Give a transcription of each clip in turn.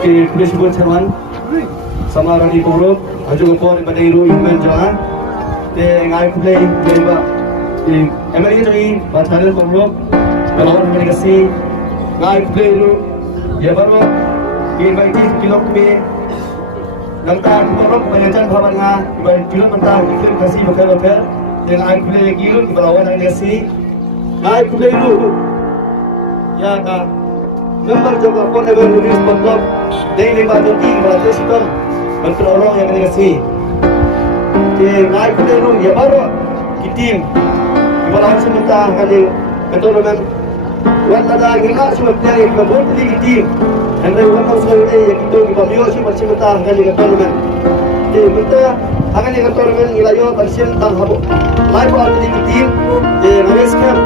ke Police Buat Cerwan sama Rani Puruk Aju Gopor pada Iru Iman Jangan ngai play leba MLA jadi Bathalil Puruk kalau orang kasi ngai play Iru ya baru invite kilok be Nangta Puruk mengajar kawan nga invite kilok mentang iklim kasi bakal yang ngai play Iru balawan ang kasi ngai play Iru ya ka member juga pun ever release podcast daily badoti berarti sistem bertolong yang dikasih ke naik ke dalam ya baru kitim ibarat sementara kali keturunan wala da gila sementara yang berbun di kitim dan wala sesuatu yang itu dibawah sementara kali keturunan jadi kita akan keturunan ilayo bersin tang habu mai buat di kitim jadi naskah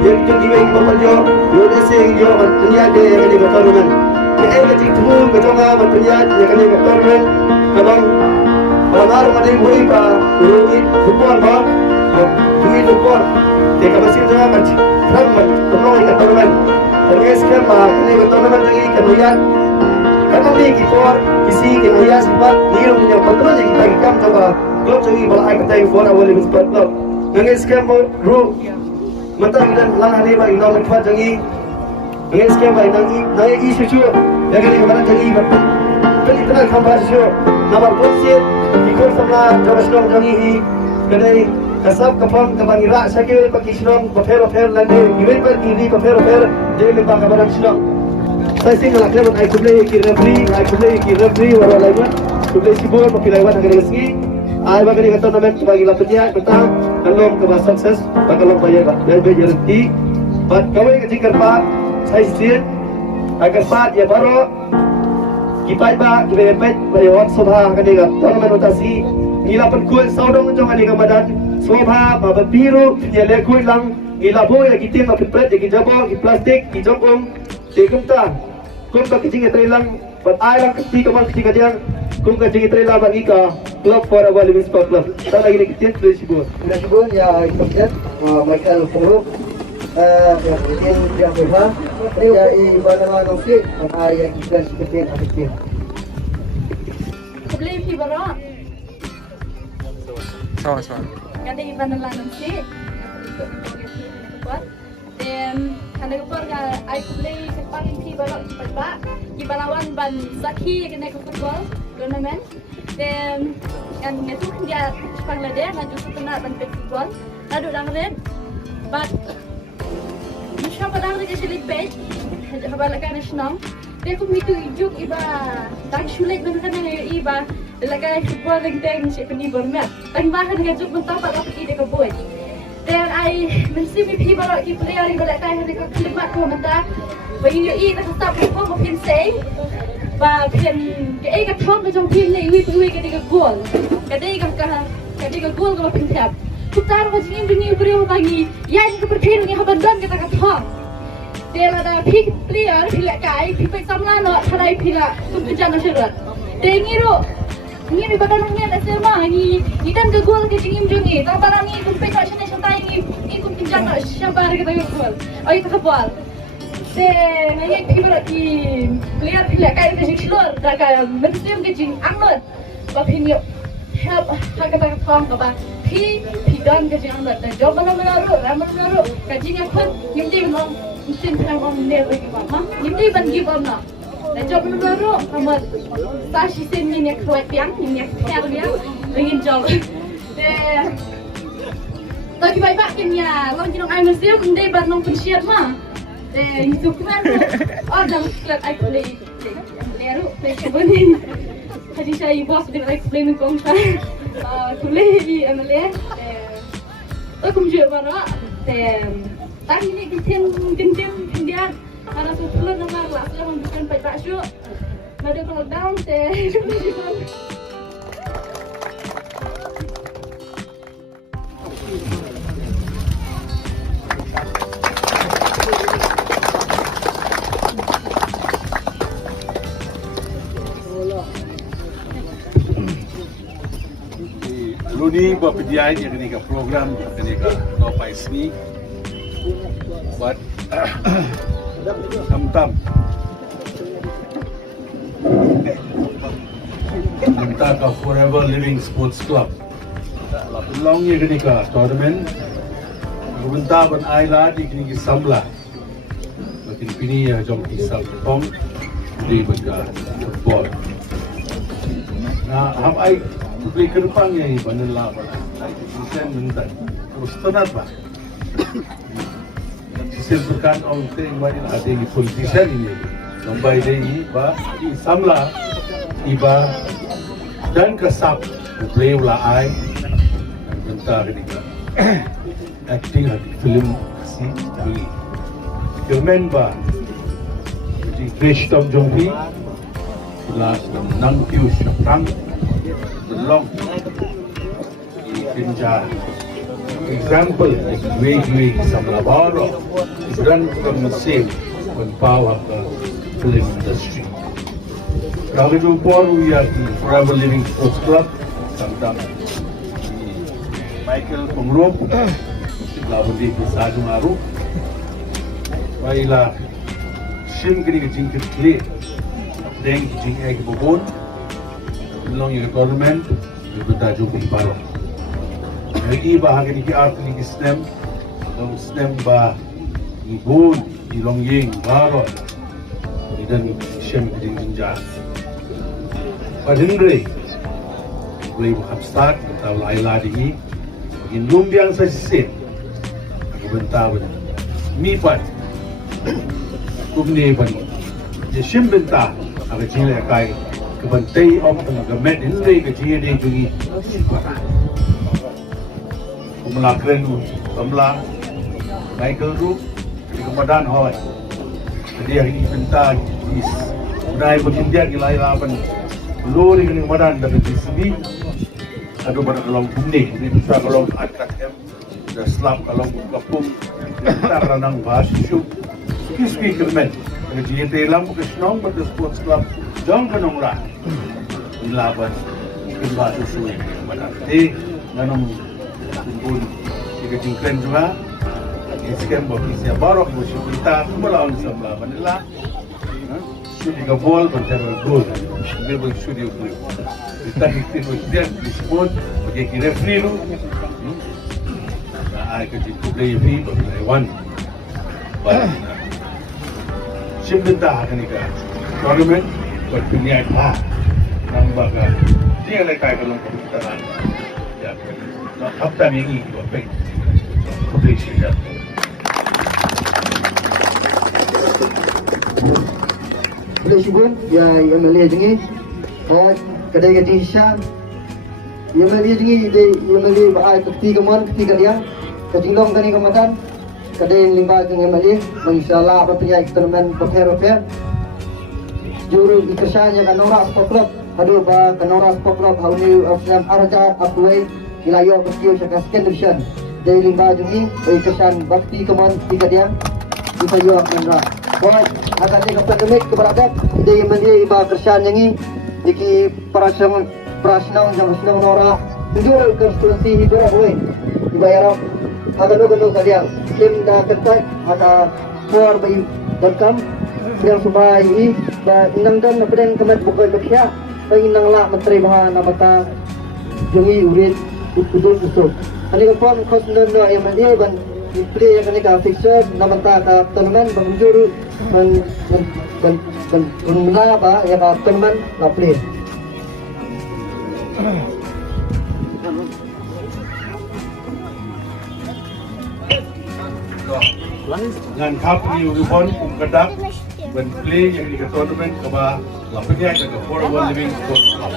yang itu diwai bapajo yo dese yo dunia de yang di keturunan ke itu betonga dunia yang di keturunan kadang banar made boi ba rogi football ba duit football de kabasir jaga kan ram tolong ikat keturunan terus kan ba ini keturunan lagi kemudian karena ni kipor kisi kemudian sempat niru punya patron yang kita ikam coba klub jadi bola air kita for awal lebih cepat klub dengan skam ru Mantap dan lang hari ba inaw nagpat jangi dengan skam ba inang nai isu chu yang ini kemarin jangi ba kan itna khambar chu nama posir ikut sama jawasno jangi hi kadai kasab kapam kabangira sakil pakisnon pafer lande given per kini pafer de ba kabaran sino saya sing lakle ai kuble ki refri wala laiman kuble sibor pakilaiwan agak lagi ai ba kani kata namen bagi lapetnya tentang kalau ke sukses bakal bayar dari berhenti buat kawai ketika pak saya sih agar pak ya baru kipai ba kibepet bayar sobha kaniga tournament utasi gila perkuat saudong jong kaniga badan sobha ba biru ya lekui lang gila boy ya kitim ba kipret ya kijabo ki plastik ki jongong tekumta kum ka kijing etrelang but ai lang kiti ka bang kijing kajang kum ka kijing etrelang bagi ka club for a Bali Sport Club. Kita lagi ni kita Presibun ya ikutkan Michael Puruk yang mungkin yang berhak ya ibadah nongsi yang kita seperti itu. Beli fibra. Sama. Kada ibadah nongsi. Karena kepor I play sepang fibra cepat ibalawan ban Zaki kena ke football tournament. Dan itu dia Bangladesh dan justru kena bantu football. Lalu dangren, but siapa dangren je sulit page, habalakan nasional. Dia aku mitu ijuk iba, tak sulit menekan yang iba, laga football lagi teng siapa ni bermat. Teng bahan dengan juk mentau tak apa kita keboi. Dan I mesti mipi baru kita player iba laga yang kelimat kau mentah. Bagi i tak stop kau mungkin say. Và phiền cái cái thon cái trong phim này uy cái goal cái goal kalau pintar kita harus ini beri bagi ya ini kepercayaan ini habandan kita thon dia ada pick player pilih kai pick samla no thalai pila untuk jangan syarat dia ini badan nanya SMA ini kan ke goal ke jingim jungi tak barang ini kumpet macam santai ini kumpet jangan syabar kita goal oh itu kebal ngayon ibarat di player pilih kayak itu keluar, kayak mestium kecing angkat, bapinyo help harga kang kaba, dan kecing angkat, dan job menaruh, kecing angkat, nyimdi menang, mesti pengen ner lagi mama, nyimdi ban give up na, dan job menaruh, kamu tashi sen ni kuat yang, ni hair yang, ingin job, tapi baik kenya, kalau jenong ay mestium, nyimdi ban nong pensiap mah. Itu kan orang kelihatan aku play kebenin. Tadi saya bos dia explain kong saya play di MLA. Aku juga baru. Tadi ni genting dia karena sepuluh nama kelas yang bukan baik syu. Mada kalau down Luni berpediain yang ini ke program ini ke Nopai Seni, buat tam bentar ka Forever Living Sports Club. La pelong ye kini ka tournament. Bentar ban aila di kini ki samla. Makin pini ya jom ki sab tong di bentar football. Nah, ham ai beli kerpang ye banela bana. Ai sen bentar. Terus tenat ba. Disebutkan orang tengah ini ada di politician ini. Lambai ini ba di samla iba dan kesap play ula ai bentar ini acting di film si beli filmen ba di Krish Tom Jongpi ula nang piu syapang belong di pinja example gue samla baro dan kemesin power film industry. Kalau itu baru ya di Forever Living Sports Club tentang Michael Pengrop lawan di Sadu Maru. Baiklah, sim kini kecil kecil, deng kecil ek bobon, belong yang tournament, bertajuk di Palo. Jadi bahagian ini art ini snem, dong snem bah ibun, ilong yeng baru. Dan sim kecil kecil. Padahal boleh berhubstat atau lain-lain ini, bagi lumbiang sesit, bentar mipat, kumni ban, jesim bentar, agak cila kai, kebantai om kemet ini kecil dia juga, kumlakren, kumla, Michael Ru, di kemudian hoi, jadi hari ini bentar, naik berkintian di lain-lain. Lori kini kemudian dari sini ada pada kalau kuning, ini bisa kalau angkat dan selap kalau kapung kita renang bahas isu kis kermet. Jadi telam ke senang pada sports club jangan kenonglah dilaban kembali sesuai pada ti nanam kumpul jika jingkren juga iskem bagi siapa barok musim kita melawan sebelah Manila. Shooting a ball, but never a goal. Never shoot your goal. Kita kita di sport, bagi referee lu. I could play free, but I won. But simbentar kan ika tournament, but punya apa? Nambah kan? Dia nak kaya kalau kompetitan. Ya, hafta ini buat baik. Kompetisi ya. Boleh sebut ya yang Malaysia jengi kedai kedai Syam yang Malaysia jengi yang Malaysia baai ketiga mon ketiga dia kecilong kani kemakan kedai limba jengi Malaysia insyaallah apa punya eksperimen berhero juru ikesanya kan Nora Sport Club aduh ba kan Nora Sport Club hauni Afsan Arja Abdul Ilayo kecil sekas division dari limba jengi ikesan bakti kemon ketiga dia kita juga menra Baik, akan di pandemik keberadaan di media iba kerjaan yang ini di perasaan yang sedang nora tujuh konstitusi hidup gue dibayar akan lo saja kim dah kertas ada keluar bayi berkam yang supaya ini dan inangkan napeden kemat bukan berkya bayi inanglah menteri bahan namata jengi urit usul ini kapal kosnon yang media ban play yang kini fixture namata ka tournament penjuru menapa ya ka tournament na play Ngan kap ni uripon kung kadak when play yang di tournament kaba lapanya ke Forever Living Sports Club.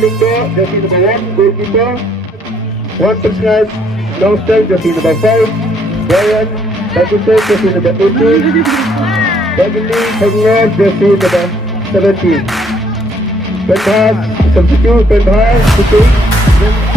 Lindo, jersey number 1, goalkeeper. Juan Persnaz, Longstell, jersey number 5. Brian Bakuto, jersey number 18. Beverly Hagner, jersey number 17. Penbahas, substitute Penbahas, shooting.